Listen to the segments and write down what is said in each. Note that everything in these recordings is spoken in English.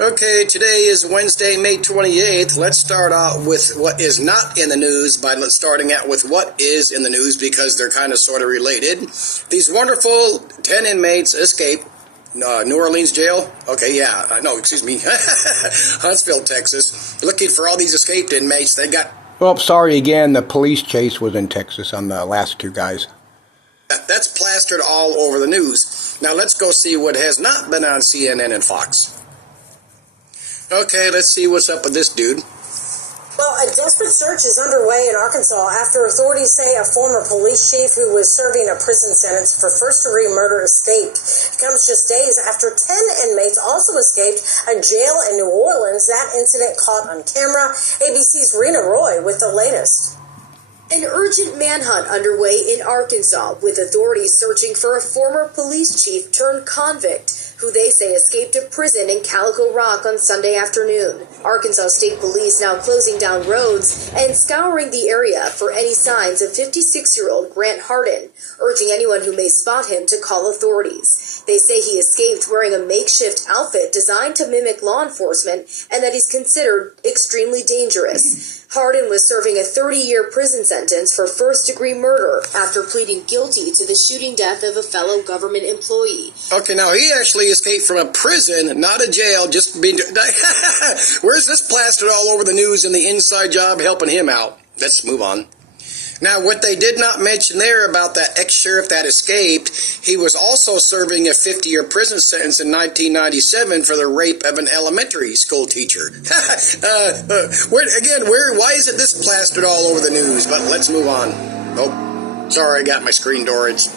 Okay, today is Wednesday, May 28th. Let's start out with what is not in the news by starting out with what is in the news because they're kind of sort of related. These wonderful 10 inmates escaped New Orleans jail. Okay, yeah, no, excuse me, Huntsville, Texas. Looking for all these escaped inmates. They got... Well, sorry again, the police chase was in Texas on the last two guys. That's plastered all over the news. Now let's go see what has not been on CNN and Fox. Okay, let's see what's up with this dude. Well, a desperate search is underway in Arkansas after authorities say a former police chief who was serving a prison sentence for first-degree murder escaped. It comes just days after 10 inmates also escaped a jail in New Orleans. That incident caught on camera. ABC's Rena Roy with the latest. An urgent manhunt underway in Arkansas, with authorities searching for a former police chief turned convict who they say escaped a prison in Calico Rock on Sunday afternoon. Arkansas State Police now closing down roads and scouring the area for any signs of 56-year-old Grant Hardin, urging anyone who may spot him to call authorities. They say he escaped wearing a makeshift outfit designed to mimic law enforcement and that he's considered extremely dangerous. Hardin was serving a 30-year prison sentence for first-degree murder after pleading guilty to the shooting death of a fellow government employee. Okay, now he actually escaped from a prison, not a jail, just being... Where's this plastered all over the news and the inside job helping him out? Let's move on. Now, what they did not mention there about that ex-sheriff that escaped, he was also serving a 50-year prison sentence in 1997 for the rape of an elementary school teacher. Why isn't this plastered all over the news? But let's move on. Oh, sorry, I got my screen door. It's,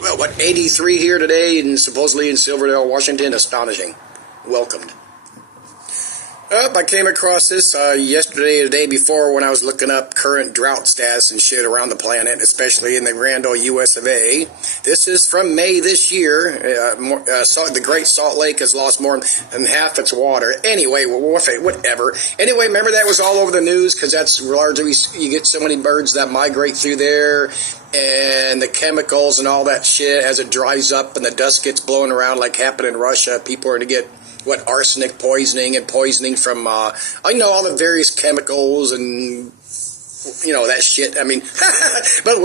well, 83 here today and supposedly in Silverdale, Washington. Astonishing. Welcomed. I came across this yesterday or the day before when I was looking up current drought stats and shit around the planet, especially in the grand old US of A. This is from May this year. The Great Salt Lake has lost more than half its water. Anyway, whatever. Anyway, remember that was all over the news because that's largely, you get so many birds that migrate through there and the chemicals and all that shit as it dries up and the dust gets blown around like happened in Russia. People are to get arsenic poisoning and poisoning from, all the various chemicals and, that shit. I mean, but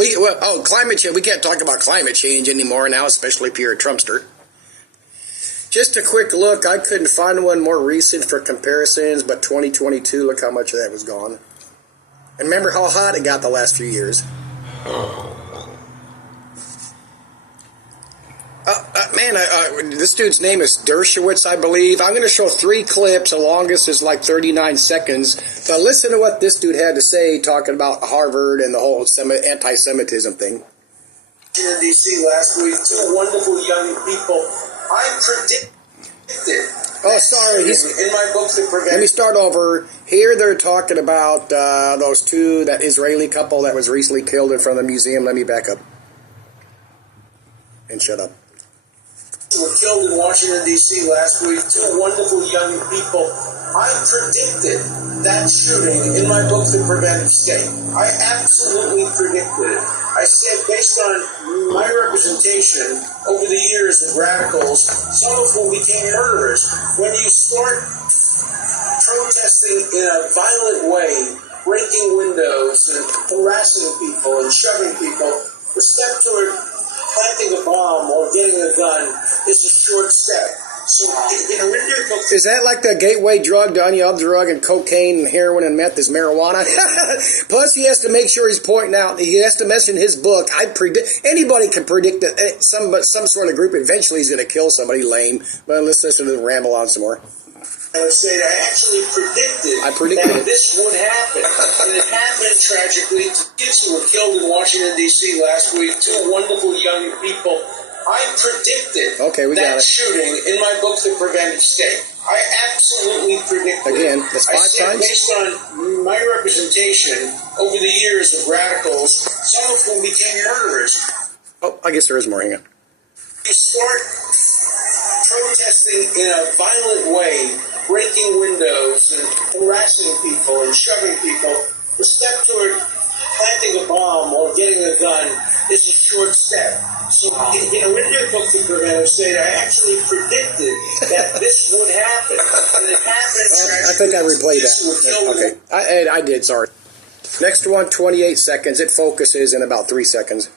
climate change, we can't talk about climate change anymore now, especially if you're a Trumpster. Just a quick look, I couldn't find one more recent for comparisons, but 2022, look how much of that was gone. And remember how hot it got the last few years. This dude's name is Dershowitz, I believe. I'm going to show 3 clips. The longest is like 39 seconds. But listen to what this dude had to say talking about Harvard and the whole anti-Semitism thing. In D.C. last week, 2 wonderful young people. I predicted. Oh, sorry. In my book, let me start over. Here they're talking about that Israeli couple that was recently killed in front of the museum. Let me back up. And shut up. Were killed in Washington, D.C. last week. 2 wonderful young people. I predicted that shooting in my book, The Prevent Escape. I absolutely predicted it. I said, based on my representation over the years of radicals, some of whom became murderers, when you start protesting in a violent way, breaking windows and harassing people and shoving people, the step toward planting a bomb or getting a gun is a short step. So, is that like the gateway drug to any other drug and cocaine and heroin and meth is marijuana? Plus, he has to make sure he's pointing out. He has to mention his book. Anybody can predict that some sort of group eventually is going to kill somebody lame. But let's listen to them ramble on some more. I would say I actually predicted that this would happen. And it happened tragically to kids who were killed in Washington, D.C. last week, 2 wonderful young people. I predicted that shooting in my book, The Prevent Escape. I absolutely predicted Again, that's 5 times? Based on my representation over the years of radicals, some of whom became murderers. Oh, I guess there is more. Hang on. You start protesting in a violent way, breaking windows and harassing people and shoving people, the step toward planting a bomb or getting a gun is a short step. So, in your book, The Preventive State, I actually predicted that this would happen. And it happened. I think I replayed that. Okay. I did, sorry. Next one, 28 seconds. It focuses in about 3 seconds.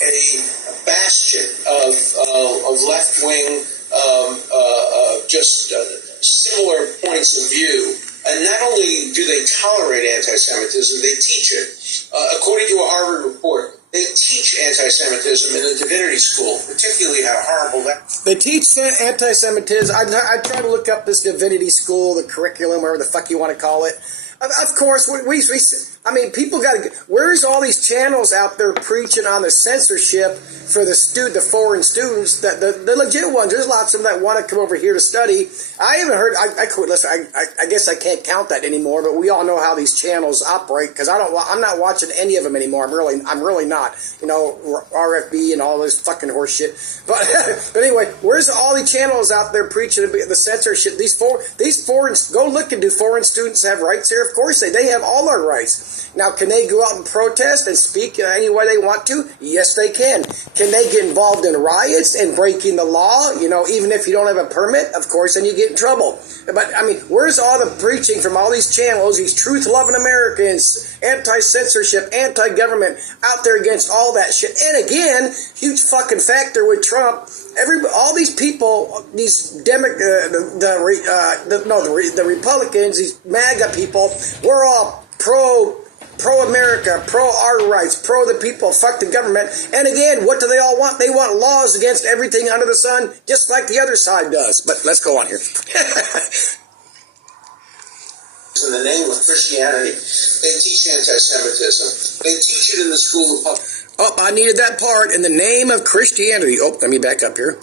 A bastion of left-wing, similar points of view. And not only do they tolerate anti-Semitism, they teach it. According to a Harvard report, they teach anti-Semitism in the divinity school, particularly how horrible that. They teach anti-Semitism. I try to look up this divinity school, the curriculum, whatever the fuck you want to call it. Of course, people got to. Where's all these channels out there preaching on the censorship for the foreign students, the legit ones? There's lots of them that want to come over here to study. I haven't heard. I guess I can't count that anymore. But we all know how these channels operate because I'm not watching any of them anymore. I'm really not. RFB and all this fucking horse shit. But anyway, where's all the channels out there preaching the censorship? These foreign. Go look and do foreign students have rights here? Of course they have all our rights. Now, can they go out and protest and speak any way they want to? Yes, they can. Can they get involved in riots and breaking the law? Even if you don't have a permit, of course, then you get in trouble. But, where's all the preaching from all these channels, these truth-loving Americans, anti-censorship, anti-government, out there against all that shit? And again, huge fucking factor with Trump. All these people, these the Republicans, these MAGA people, we're all pro-America, pro-our rights, pro the people, fuck the government. And again, what do they all want? They want laws against everything under the sun, just like the other side does. But let's go on here. In the name of Christianity, they teach anti-Semitism. They teach it in the school of public. Oh, I needed that part. In the name of Christianity. Oh, let me back up here.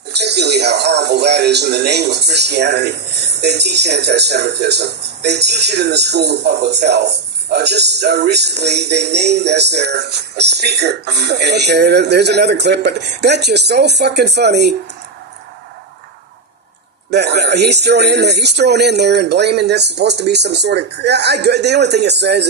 Particularly how horrible that is. In the name of Christianity, they teach anti-Semitism. They teach it in the School of Public Health. Recently, they named as their speaker. Okay, there's another clip, but that's just so fucking funny. That he's thrown in there and blaming that's supposed to be some sort of. The only thing it says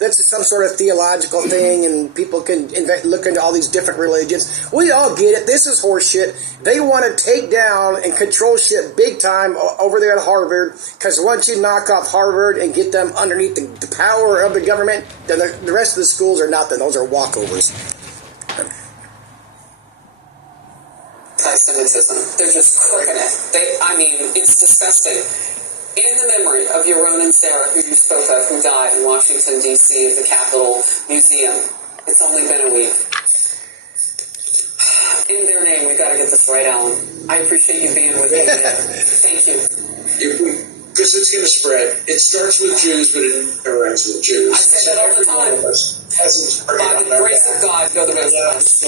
that's some sort of theological thing, and people can look into all these different religions. We all get it. This is horseshit. They want to take down and control shit big time over there at Harvard, because once you knock off Harvard and get them underneath the power of the government, then the rest of the schools are nothing. Those are walkovers. Anti-Semitism. They're just cooking it. It's disgusting. In the memory of Yaron and Sarah, who you spoke of, who died in Washington, D.C. at the Capitol Museum. It's only been a week. In their name, we've got to get this right, Alan. I appreciate you being with me today. Thank you. Because it's going to spread. It starts with Jews, but it never ends with Jews. I say that all the time. By the grace of God, go the rest of us.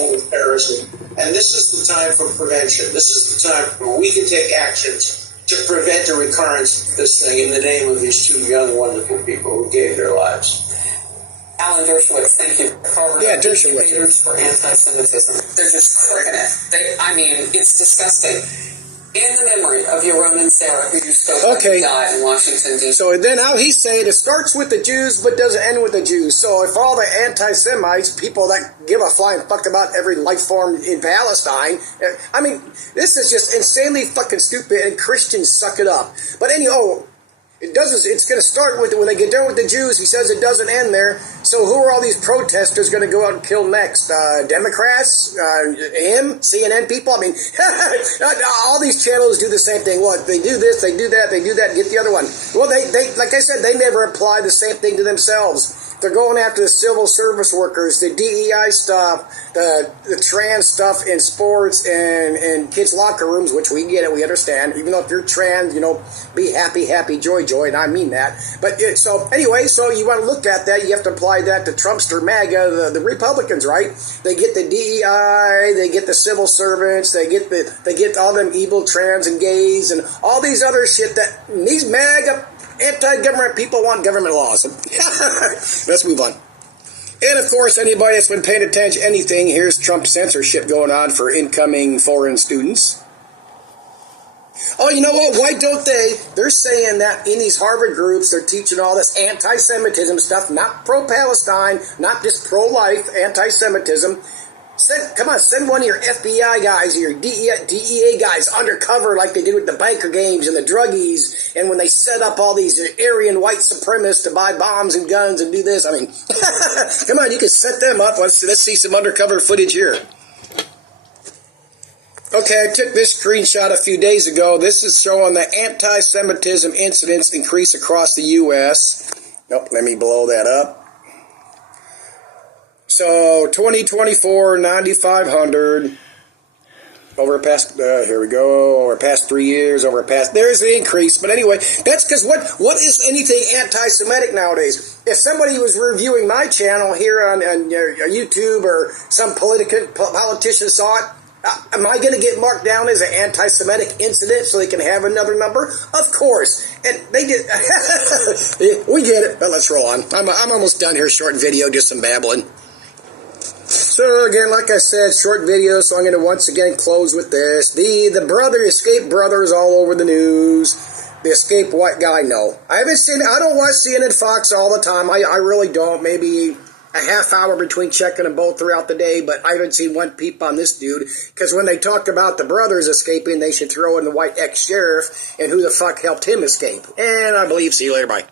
And this is the time for prevention. This is the time where we can take actions to prevent a recurrence of this thing in the name of these two young, wonderful people who gave their lives. Alan Dershowitz, thank you. Yeah, Dershowitz. For anti-Semitism. They're just cooking it. It's disgusting. In the memory of Yaron and Sarah, who you spoke of, who died in Washington, D.C. So then how he's saying it starts with the Jews but doesn't end with the Jews. So if all the anti-Semites, people that give a flying fuck about every life form in Palestine, this is just insanely fucking stupid, and Christians suck it up. But anyhow, it's going to start with, when they get done with the Jews, he says it doesn't end there. So who are all these protesters going to go out and kill next? Democrats? CNN people? All these channels do the same thing. What? They do this, they do that, get the other one. Well, they like I said, they never apply the same thing to themselves. They're going after the civil service workers, the DEI stuff, the trans stuff in sports and kids' locker rooms, which we get it, we understand. Even though if you're trans, be happy, joy, and I mean that. But so you want to look at that, you have to apply that to Trumpster, MAGA, the Republicans, right? They get the DEI, they get the civil servants, they get all them evil trans and gays and all these other shit that these MAGA anti-government people want government laws. Let's move on. And of course, anybody that's been paying attention to anything, here's Trump censorship going on for incoming foreign students. Oh, you know what? Why don't they? They're saying that in these Harvard groups, they're teaching all this anti-Semitism stuff, not pro-Palestine, not just pro-life, anti-Semitism. Send one of your FBI guys or your DEA guys undercover like they did with the biker gangs and the druggies, and when they set up all these Aryan white supremacists to buy bombs and guns and do this. I mean, come on, you can set them up. Let's see some undercover footage here. Okay, I took this screenshot a few days ago. This is showing the anti-Semitism incidents increase across the U.S. Nope, let me blow that up. So, 2024, 9,500. Over past, here we go, over past 3 years, there's the increase. But anyway, that's because what is anything anti-Semitic nowadays? If somebody was reviewing my channel here on YouTube or some politician saw it, am I going to get marked down as an anti-Semitic incident so they can have another number? Of course. And they get, we get it, but let's roll on. I'm almost done here, short video, just some babbling. So again, like I said, short video, so I'm going to once again close with this. The escaped brothers all over the news. The escaped white guy, no. I don't watch CNN Fox all the time. I really don't. Maybe a half hour between checking them both throughout the day, but I haven't seen one peep on this dude, because when they talk about the brothers escaping, they should throw in the white ex-sheriff and who the fuck helped him escape. And I believe, see you later, bye.